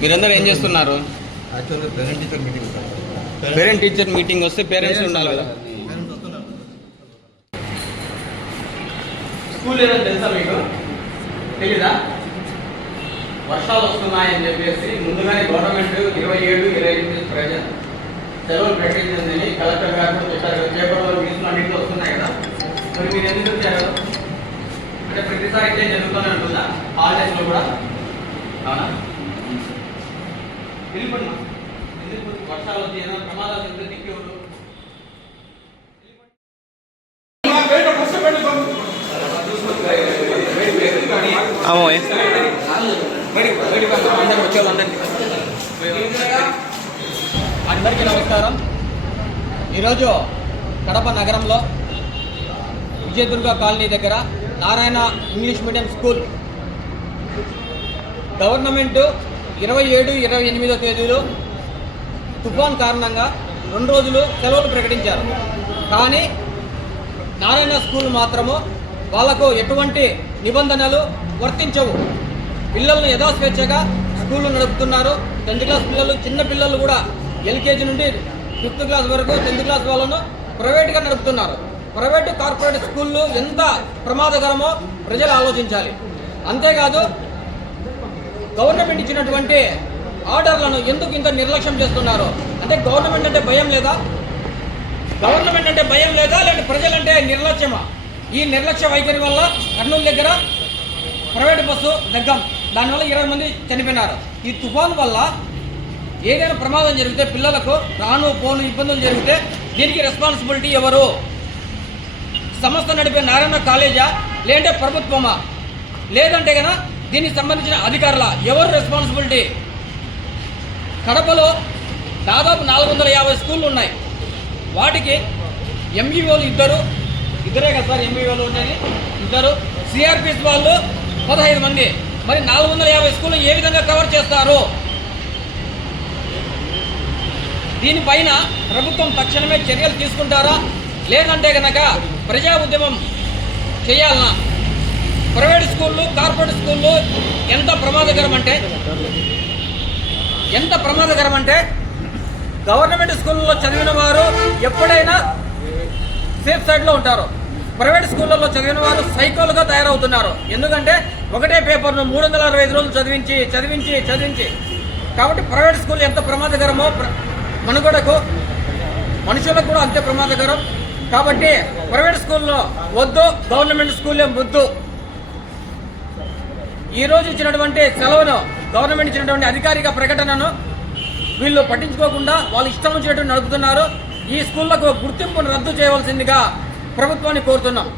మీరందరూ ఏం చేస్తున్నారు? యాక్చువల్గా పేరెంట్ టీచర్ మీటింగ్ వస్తే పేరెంట్స్ ఉండాలి కదా. స్కూల్ ఏదో తెలుసా మీకు? తెలీదా? వర్షాలు వస్తున్నాయని చెప్పేసి ముందుగానే గవర్నమెంట్ 27-28 ప్రజెంట్ సెలవులు ప్రకటించిందని కలెక్టర్ గారు కూడా చెప్పారు. పేపర్లో న్యూస్లో అన్నింటిలో వస్తున్నాయి కదా. మరి మీరు ఎందుకు వచ్చారు? అంటే ప్రతిసారి ఇట్లే జరుగుతూనే ఉంటుందా హాలిడేస్లో కూడా? అవునా? వెళ్ళిపోయినా ఎందుకు వర్షాలు వచ్చి ఏదైనా ప్రమాదాలు ఎందుకు దిక్కేవారు? అందరికీ నమస్కారం. ఈరోజు కడప నగరంలో విజయదుర్గ కాలనీ దగ్గర Narayana English medium school government 27-28 తేదీలు తుఫాన్ కారణంగా 2 రోజులు సెలవులు ప్రకటించారు. కానీ నారాయణ స్కూల్ మాత్రము వాళ్లకు ఎటువంటి నిబంధనలు వర్తించవు. పిల్లలను యథాస్వేచ్ఛగా స్కూళ్ళు నడుపుతున్నారు. 10th క్లాస్ పిల్లలు, చిన్న పిల్లలు కూడా LKG నుండి 5th క్లాస్ వరకు 10th క్లాస్ వాళ్ళను ప్రైవేట్గా నడుపుతున్నారు. ప్రైవేటు కార్పొరేట్ స్కూళ్ళు ఎంత ప్రమాదకరమో ప్రజలు ఆలోచించాలి. అంతేకాదు గవర్నమెంట్ ఇచ్చినటువంటి ఆర్డర్లను ఎందుకు ఇంత నిర్లక్ష్యం చేస్తున్నారు? అంటే గవర్నమెంట్ అంటే భయం లేదా? గవర్నమెంట్ అంటే భయం లేదా? లేదంటే ప్రజలంటే నిర్లక్ష్యమా? ఈ నిర్లక్ష్య వైఖరి వల్ల కర్నూలు దగ్గర ప్రైవేట్ బస్సు దగ్గం, దానివల్ల 20 మంది చనిపోయినారు. ఈ తుఫాను వల్ల ఏదైనా ప్రమాదం జరిగితే పిల్లలకు రాను పోను ఇబ్బందులు జరిగితే దీనికి రెస్పాన్సిబిలిటీ ఎవరు? సంస్థ నడిపే నారాయణ కాలేజా లేదంటే ప్రభుత్వమా? లేదంటే కనుక దీనికి సంబంధించిన అధికారుల ఎవరు రెస్పాన్సిబిలిటీ? కడపలో దాదాపు 450 స్కూళ్ళు ఉన్నాయి. వాటికి MVOలు ఇద్దరే కదా సార్? MVOలు ఉండేది ఇద్దరు, CRPS వాళ్ళు 15 మంది. మరి 450 స్కూళ్ళు ఏ విధంగా కవర్ చేస్తారు? దీనిపైన ప్రభుత్వం తక్షణమే చర్యలు తీసుకుంటారా? లేదంటే కనుక ప్రజా ఉద్యమం చేయాలన్నా? ప్రైవేట్ స్కూళ్ళు, కార్పొరేట్ స్కూళ్ళు ఎంత ప్రమాదకరం అంటే గవర్నమెంట్ స్కూళ్ళలో చదివిన వారు ఎప్పుడైనా సేఫ్ సైడ్లో ఉంటారు. ప్రైవేట్ స్కూళ్ళలో చదివిన వారు సైకోలుగా తయారవుతున్నారు. ఎందుకంటే ఒకటే పేపర్ను 365 రోజులు చదివించి కాబట్టి ప్రైవేట్ స్కూల్ ఎంత ప్రమాదకరమో మనుగడకు మనుషులకు కూడా అంతే ప్రమాదకరం. కాబట్టి ప్రైవేట్ స్కూల్లో వద్దు, గవర్నమెంట్ స్కూల్లో వద్దు. ఈరోజు ఇచ్చినటువంటి సెలవును, గవర్నమెంట్ ఇచ్చినటువంటి అధికారిక ప్రకటనను వీళ్ళు పట్టించుకోకుండా వాళ్ళు ఇష్టం వచ్చినట్టు నడుపుతున్నారు. ఈ స్కూళ్లకు గుర్తింపును రద్దు చేయవలసిందిగా ప్రభుత్వాన్ని కోరుతున్నాం.